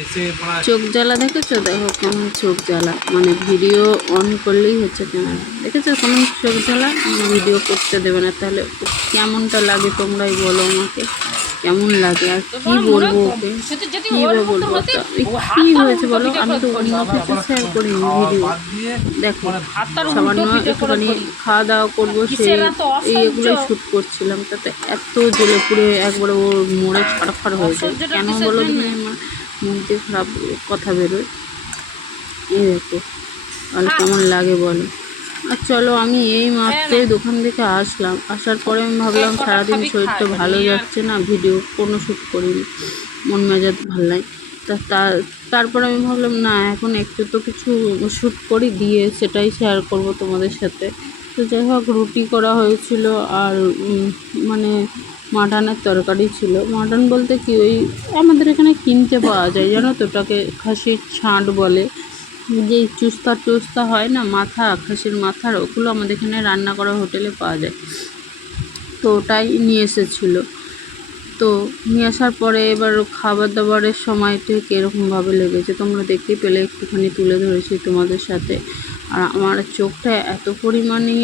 এসে চোখ জ্বালা দেখেছ? দেখো কেমন চোখ জ্বালা। মানে ভিডিও অন করলেই হচ্ছে ক্যামেরা দেখেছ কেমন চোখ জ্বালা? ভিডিও করতে দেবে না। তাহলে কেমনটা লাগে তোমরাই বলো আমাকে। কেমন লাগে? আর কি বলব ওকে? কি বলব কি হয়েছে বলো? আমি তো অন্য কিছু শেয়ার করিনি ভিডিও দেখো মানে সামান্য একটুখানি খাওয়া দাওয়া করব সেই এই এগুলোই শ্যুট করছিলাম। তাতে এত জ্বলে পুড়ে একবারে ও মোড়ে ছাড়ফাড় হয়ে যায়। কেন বলো তুমি আমার মুখ দিয়ে খারাপ কথা বেরোয়। এই দেখো আর কেমন লাগে বলো। আর চলো আমি এই মাত্রই দোকান থেকে আসলাম। আসার পরে আমি ভাবলাম সারাদিন শরীরটা ভালো যাচ্ছে না ভিডিও কোনো শ্যুট করিনি মন মেজাজ ভালো নাই। তা তার- তারপর আমি ভাবলাম না এখন একটু তো কিছু শ্যুট করি দিয়ে সেটাই শেয়ার করব তোমাদের সাথে। তো যাই হোক রুটি করা হয়েছিল আর মানে মাটনের তরকারি ছিল। মাটন বলতে কি, ওই আমাদের এখানে কিনতে পাওয়া যায়, জানো তো, ওটাকে খাসির ছাঁট বলে। যে চুস্তা টুস্তা হয় না, মাথা, খাসির মাথার, ওগুলো আমাদের এখানে রান্না করা হোটেলে পাওয়া যায়। তো ওটাই নিয়ে এসেছিল। তো নিয়ে আসার পরে এবার খাবার দাবারের সময়টা কীরকমভাবে লেগেছে। তোমরা দেখতেই পেলে, একটুখানি তুলে ধরেছি তোমাদের সাথে। আর আমার চোখটা এত পরিমাণে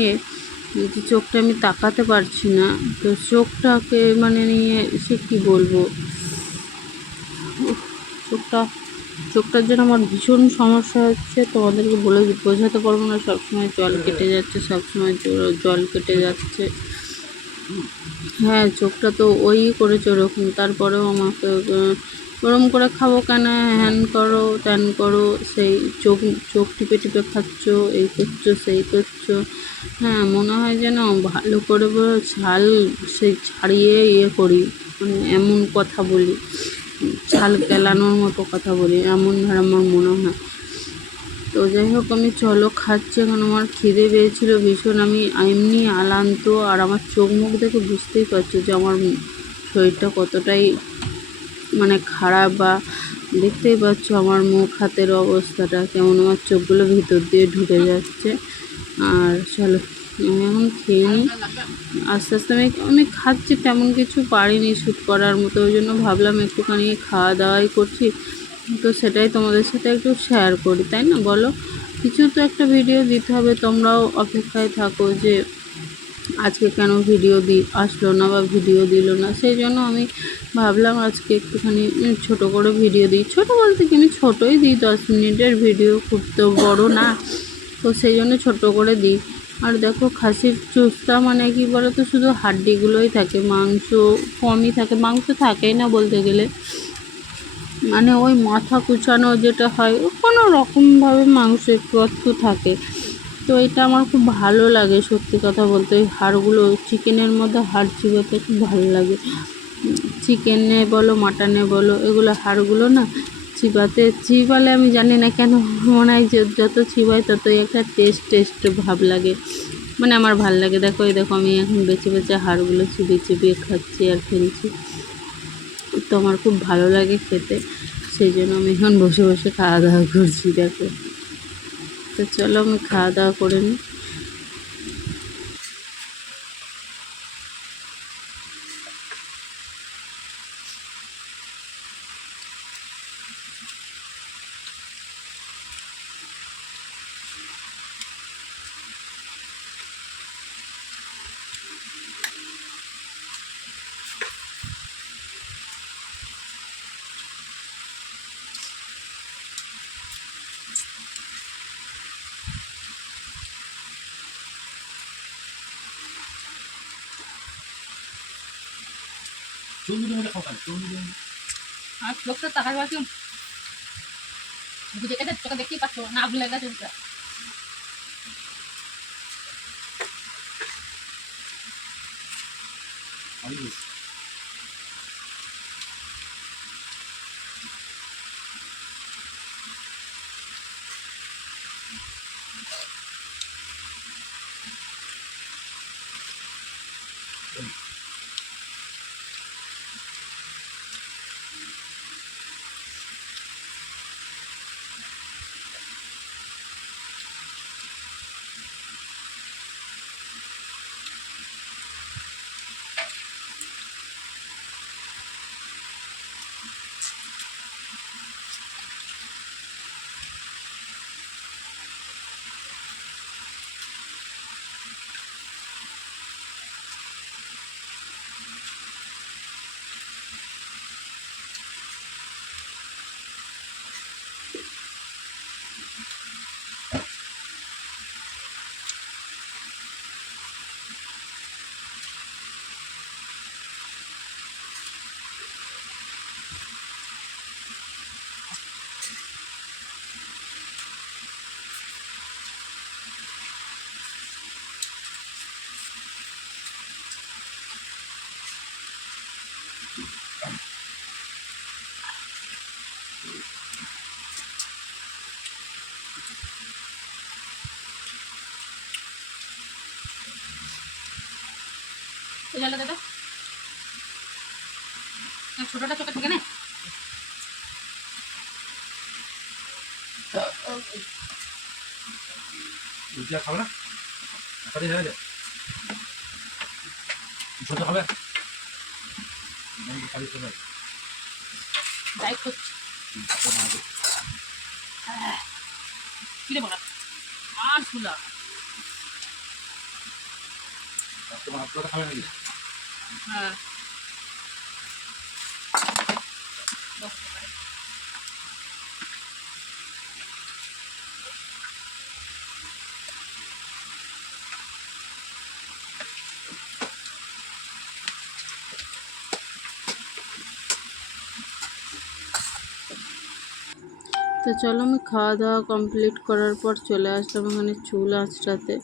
যে চোখটা আমি তাকাতে পারছি না, তো চোখটাকে মানে নিয়ে সে কী বলব? চোখটা, চোখটার জন্য আমার ভীষণ সমস্যা হচ্ছে, তোমাদেরকে বলে বোঝাতে পারব না, সবসময় জল কেটে যাচ্ছে, সবসময় জল কেটে যাচ্ছে। হ্যাঁ চোখটা তো ওই করেছে ওরকম, তারপরেও আমাকে ওরম করে খাব কেন? হ্যান করো, ত্যান করো, সেই চোখ চোখ টিপে টিপে খাচ্ছ, এই করছ, সেই করছ। হ্যাঁ মনে হয় যেন ভালো করে ছাল সেই ছাড়িয়ে ইয়ে করি মানে এমন কথা বলি ছাল কেলানোর মতো কথা বলি, এমন ধর আমার মনে হয়। তো যাই হোক, আমি চলো খাচ্ছি, এখন আমার খিদে পেয়েছিল ভীষণ, আমি এমনি আলান্ত, আর আমার চোখ মুখ দেখে বুঝতেই পারছ যে আমার শরীরটা কতটাই মানে খারাপ বা দেখতেই পাচ্ছ আমার মুখ হাতের অবস্থাটা কেমন আমার চোখগুলো ভিতর দিয়ে ঢুকে যাচ্ছে। আর চলো, আমি এখন খেয়ে নিই। আস্তে আস্তে আমি আমি খাচ্ছি, তেমন কিছু পারিনি শ্যুট করার মতো। ওই জন্য ভাবলাম একটুখানি খাওয়া দাওয়াই করছি। তো সেটাই তোমাদের সাথে একটু শেয়ার করি, তাই না? বলো, কিছু তো একটা ভিডিও দিতে হবে। তোমরাও অপেক্ষায় থাকো যে আজকে কেন ভিডিও দি, আসলো না বা ভিডিও দিল না? সেই জন্য আমি ভাবলাম আজকে একটুখানি ছোট করে ভিডিও দিই। ছোট বলতে কি, আমি ছোটোই দিই, দশ মিনিটের ভিডিও খুব তো বড় না। তো সেই জন্য ছোট করে দিই। আর দেখো, খাসির চুস্তা মানে কি বলো তো শুধু হাড্ডিগুলোই থাকে। মাংস কমই থাকে। মাংস থাকেই না বলতে গেলে। মানে ওই মাথা কুচানো যেটা হয়, কোনো রকমভাবে মাংস একটু থাকে। তো এটা আমার খুব ভালো লাগে, সত্যি কথা বলতে। ওই হাড়গুলো চিকেনের মধ্যে হাড় চিবোতে খুব ভালো লাগে। চিকেনে বলো, মাটনে বলো, এগুলো হাড়গুলো না চিবাতে, চিবালে আমি জানি না কেন মনে হয় যত চিবাই ততই একটা টেস্ট টেস্ট ভাব লাগে। মানে আমার ভালো লাগে। দেখো, এই দেখো, আমি এখন বেছে বেছে হাড়গুলো চিবিয়ে চিবিয়ে খাচ্ছি আর ফেলছি। তো আমার খুব ভালো লাগে খেতে। সেই জন্য আমি এখন বসে বসে খাওয়া দাওয়া করছি, দেখো। তো চলো আমি খাওয়া দাওয়া করে নিই। চৌধুরী মধ্যে খাওয়া চৌধুরী আর লোকটা তাহার বাকি বুঝে গেছে তোকে দেখতেই পাচ্ছ না ভুলে গেছে আমি এই জলটা দে তো এই ছোটটা চোখে ঠেকে নে? খাবে না? ছোট খাবে? যাই করছি কিরে বলা? আর শুলা তোমার খাবে নাকি? হ্যাঁ। তো চলো আমি খাওয়া দাওয়া কমপ্লিট করার পর চলে আসলাম এখানে চুল আঁচড়াতে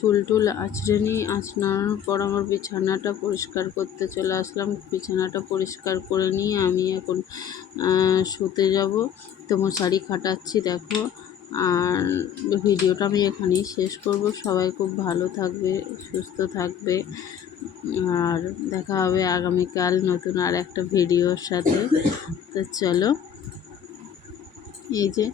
চুল টুল আঁচড়ে নিয়ে আঁচড়ানোর পর আমার বিছানাটা পরিষ্কার করতে চলে আসলাম। বিছানাটা পরিষ্কার করে নিয়ে আমি এখন শুতে যাব। তো মশারি খাটাচ্ছি, দেখো। আর ভিডিওটা আমি এখানেই শেষ করব। সবাই খুব ভালো থাকবে, সুস্থ থাকবে। আর দেখা হবে আগামীকাল নতুন আর একটা ভিডিওর সাথে। তো চলো, এই যে